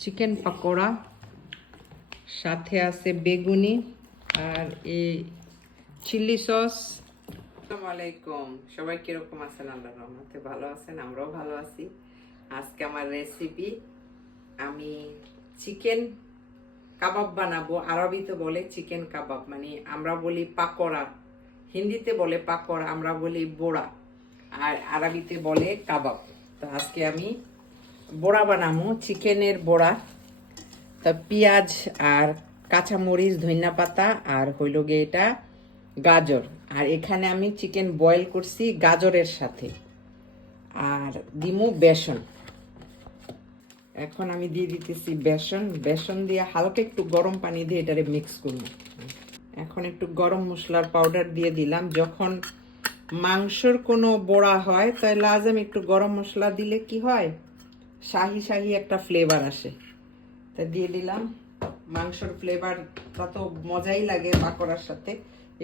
Chicken pakora, সাথে আছে বেগুনি আর এই চিলি সস। আসসালামু আলাইকুম, সবাই কিরকম আছেন? আল্লাহর রহমতে ভালো আছেন, আমরাও ভালো আছি। আজকে আমার রেসিপি, আমি চিকেন কাবাব বানাবো। আরবিতে বলে চিকেন কাবাব, মানে আমরা বলি পাকোড়া, হিন্দিতে বলে পাকোড়া, আমরা বলি বোড়া, আর আরবিতে বলে কাবাব। তো আজকে আমি বোড়া বানাবো, চিকেনের বোড়া। তা পেঁয়াজ আর কাঁচামরিচ, ধনিয়া পাতা আর হইল গিয়ে এটা গাজর। আর এখানে আমি চিকেন বয়েল করছি গাজরের সাথে, আর দিমু বেসন। এখন আমি দিয়ে দিতেছি বেসন। বেসন দিয়ে হালকা একটু গরম পানি দিয়ে এটারে মিক্স করব। এখন একটু গরম মশলার পাউডার দিয়ে দিলাম। যখন মাংসর কোনো বড়া হয় তাহলে লাজম একটু গরম মশলা দিলে কি হয়, শাহি শাহি একটা ফ্লেভার আসে। তা দিয়ে দিলাম। মাংসর ফ্লেভারটা তো মজাই লাগে পাকোড়ার সাথে।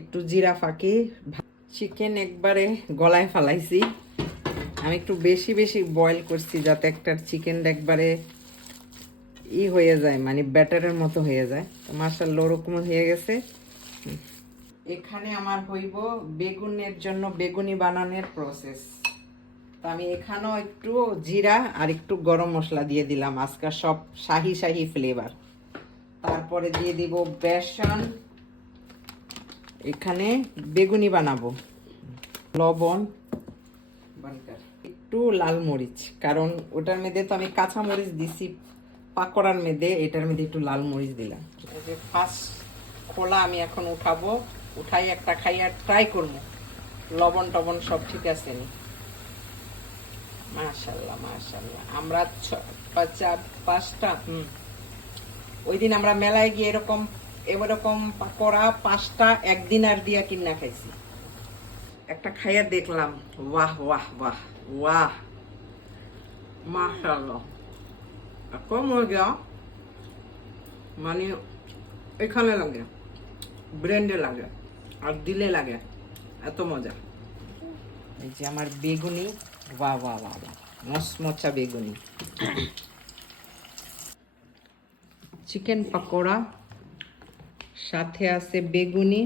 একটু জিরা ফাঁকি। চিকেন একবারে গলায় ফালাইছি। আমি একটু বেশি বেশি বয়েল করছি যাতে একটা চিকেন একবারে হয়ে যায়, মানে ব্যাটারের মতো হয়ে যায়। তো মাশাআল্লাহ ওরকম হয়ে গেছে। এখানে আমার হইব বেগুনের জন্য বেগুনি বানানোর প্রসেস। তো আমি এখানেও একটু জিরা আর একটু গরম মশলা দিয়ে দিলাম, আজকে সব শাহি শাহি ফ্লেভার। তারপরে দিয়ে দিব বেসন। এখানে বেগুনি বানাবো, লবণ, একটু লাল মরিচ, কারণ ওটার মধ্যে তো আমি কাঁচা মরিচ দিছি পাকোড়ার মধ্যে, এটার মধ্যে একটু লাল মরিচ দিলাম। এই যে ফার্স্ট খোলা আমি এখন উঠাবো, উঠাই একটা খাই আর ট্রাই করবো লবণ টবণ সব ঠিক আছে নি। মাশাল্লাহ মাশাল্লাহ। আমরা পাঁচটা ওই দিন আমরা মেলায় গিয়ে এরকম পাকোড়া 5টা একদিন আর দিয়া কিনা খাইছি। একটা খাইয়া দেখলাম, ওয়াহ ওয়াহ ওয়াহ ওয়াহ, মাশাআল্লাহ এত মজা, মানে এখানে লাগে, ব্রেন্ডে লাগে আর দিলে লাগে, এত মজা। এই যে আমার বেগুনি, বাহ বাহ বাহ বাহ, মচমচা বেগুনি। চিকেন পাকোড়া, সাথে আছে বেগুনি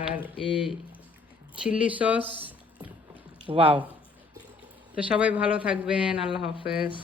আর এই চিলি সস। ওয়াও। তো সবাই ভালো থাকবেন, আল্লাহ হাফেজ।